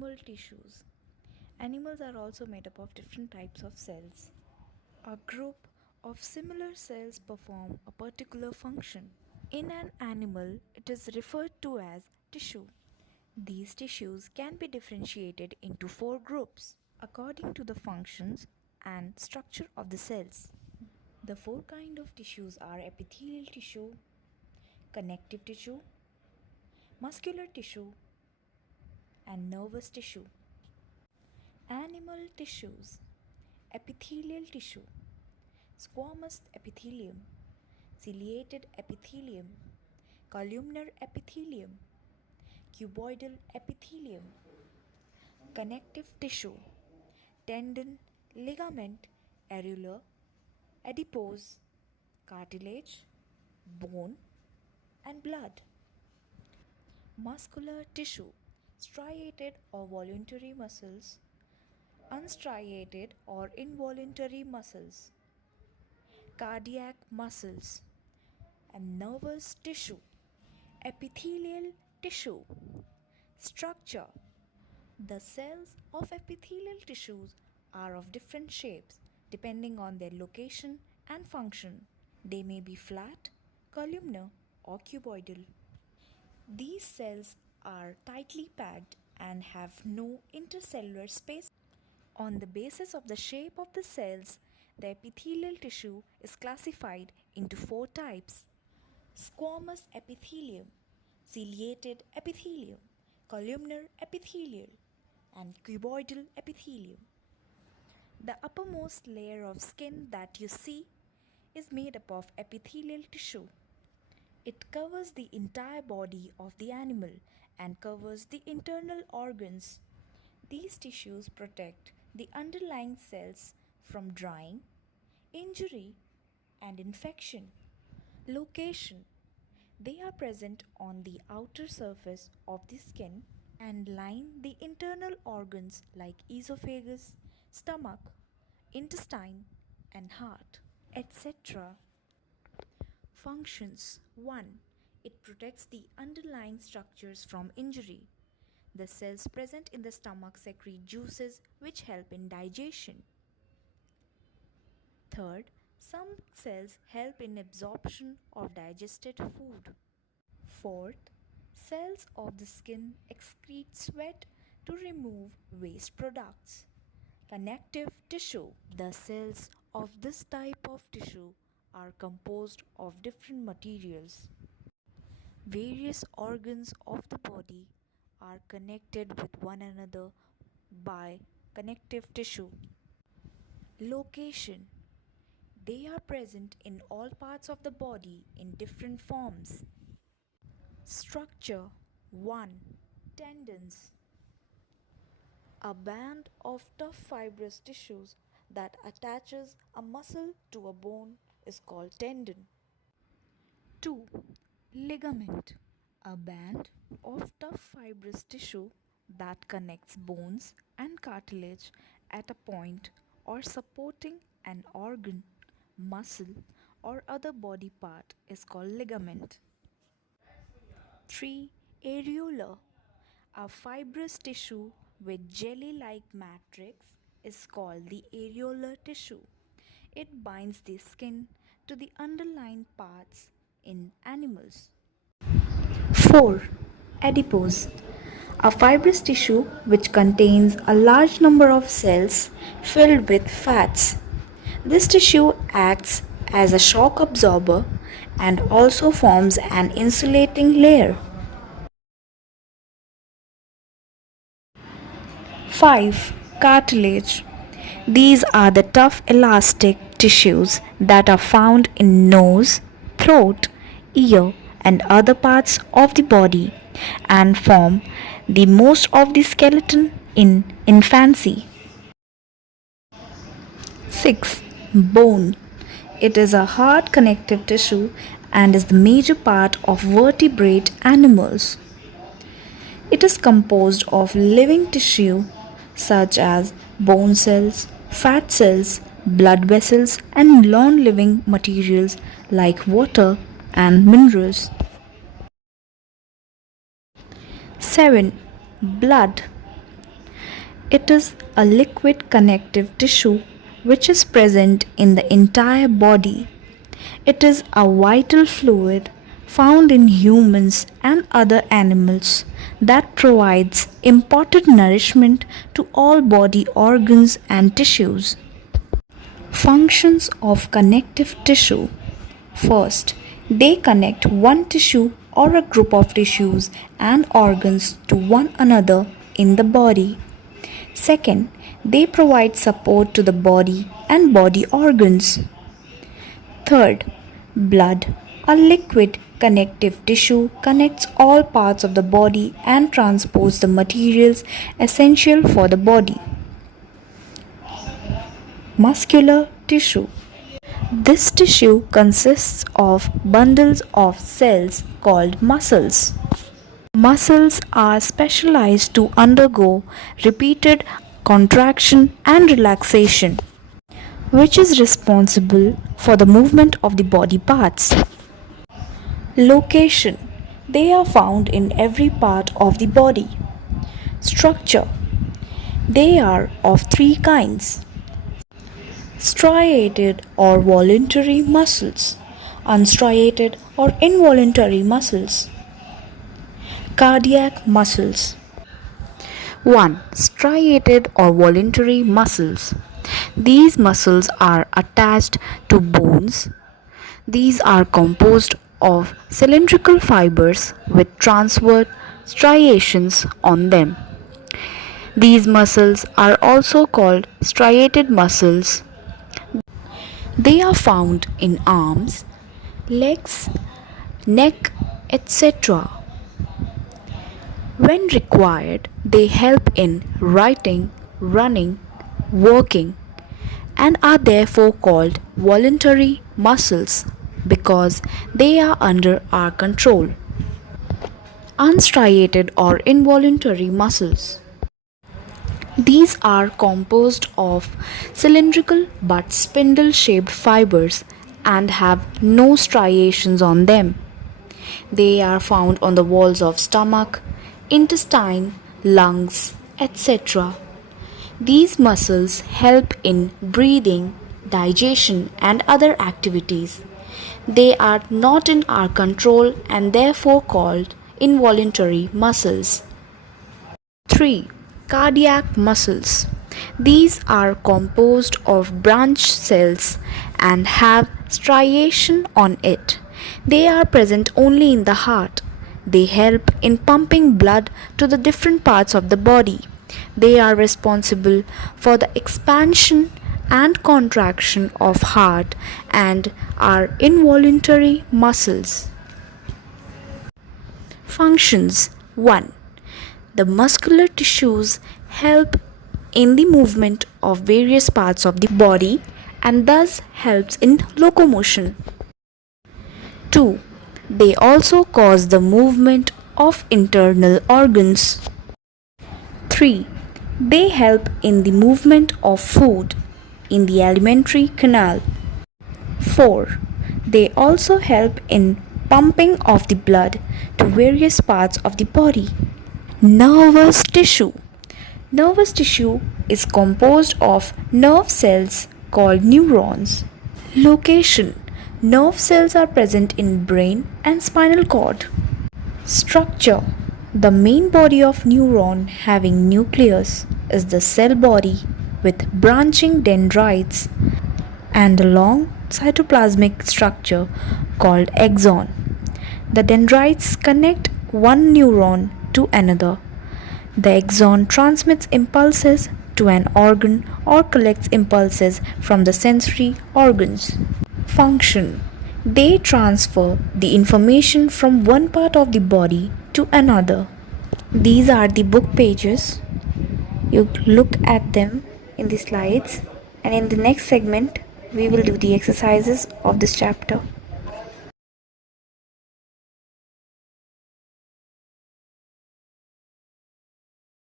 Animal tissues. Animals are also made up of different types of cells. A group of similar cells perform a particular function. In an animal, it is referred to as tissue. These tissues can be differentiated into four groups according to the functions and structure of the cells. The four kinds of tissues are epithelial tissue, connective tissue, muscular tissue, and nervous tissue. Animal tissues. Epithelial tissue, squamous epithelium, ciliated epithelium, columnar epithelium, cuboidal epithelium. Connective tissue, tendon, ligament, areolar, adipose, cartilage, bone, and blood. Muscular tissue, striated or voluntary muscles, unstriated or involuntary muscles, cardiac muscles, and nervous tissue. Epithelial tissue. Structure. The cells of epithelial tissues are of different shapes depending on their location and function. They may be flat, columnar, or cuboidal. These cells are tightly packed and have no intercellular space. On the basis of the shape of the cells, the epithelial tissue is classified into four types: squamous epithelium, ciliated epithelium, columnar epithelial, and cuboidal epithelium. The uppermost layer of skin that you see is made up of epithelial tissue. It covers the entire body of the animal and covers the internal organs. These tissues protect the underlying cells from drying, injury, and infection. Location. They are present on the outer surface of the skin and line the internal organs like esophagus, stomach, intestine, and heart, etc. Functions 1. It protects the underlying structures from injury. The cells present in the stomach secrete juices which help in digestion. Third, some cells help in absorption of digested food. Fourth, cells of the skin excrete sweat to remove waste products. Connective tissue. The cells of this type of tissue are composed of different materials. Various organs of the body are connected with one another by connective tissue. Location. They are present in all parts of the body in different forms. Structure 1. Tendons. A band of tough fibrous tissues that attaches a muscle to a bone is called tendon. 2. Ligament. A band of tough fibrous tissue that connects bones and cartilage at a point or supporting an organ, muscle, or other body part is called ligament. 3. Areolar. A fibrous tissue with jelly-like matrix is called the areolar tissue. It binds the skin to the underlying parts in animals. 4. Adipose. A fibrous tissue which contains a large number of cells filled with fats. This tissue acts as a shock absorber and also forms an insulating layer. 5. Cartilage. These are the tough elastic tissues that are found in nose, throat, ear, and other parts of the body and form the most of the skeleton in infancy. 6. Bone. It is a hard connective tissue and is the major part of vertebrate animals. It is composed of living tissue such as bone cells, fat cells, blood vessels, and non-living materials like water and minerals. 7. Blood. It is a liquid connective tissue which is present in the entire body. It is a vital fluid found in humans and other animals that provides important nourishment to all body organs and tissues. Functions of connective tissue. First, they connect one tissue or a group of tissues and organs to one another in the body. Second, they provide support to the body and body organs. Third, blood, a liquid connective tissue, connects all parts of the body and transports the materials essential for the body. Muscular tissue. This tissue consists of bundles of cells called muscles. Muscles are specialized to undergo repeated contraction and relaxation, which is responsible for the movement of the body parts. Location. They are found in every part of the body. Structure. They are of three kinds: striated or voluntary muscles, unstriated or involuntary muscles. Cardiac muscles. 1. Striated or voluntary muscles. These muscles are attached to bones. These are composed of cylindrical fibers with transverse striations on them. These muscles are also called striated muscles. They are found in arms, legs, neck, etc. When required, they help in writing, running, walking, and are therefore called voluntary muscles because they are under our control. Unstriated or involuntary muscles. These are composed of cylindrical but spindle shaped fibers and have no striations on them. They are found on the walls of stomach, intestine, lungs, etc. These muscles help in breathing, digestion, and other activities. They are not in our control and therefore called involuntary muscles. 3. Cardiac muscles. These are composed of branch cells and have striation on it. They are present only in the heart. They help in pumping blood to the different parts of the body. They are responsible for the expansion and contraction of heart and are involuntary muscles. Functions. 1. The muscular tissues help in the movement of various parts of the body and thus helps in locomotion. 2. They also cause the movement of internal organs. 3. They help in the movement of food in the alimentary canal. 4. They also help in pumping of the blood to various parts of the body. Nervous tissue. Nervous tissue is composed of nerve cells called neurons. Location. Nerve cells are present in brain and spinal cord. Structure. The main body of neuron having nucleus is the cell body with branching dendrites and a long cytoplasmic structure called axon. The dendrites connect one neuron to another. The axon transmits impulses to an organ or collects impulses from the sensory organs. Function. They transfer the information from one part of the body to another. These are the book pages. You look at them in the slides, and in the next segment we will do the exercises of this chapter.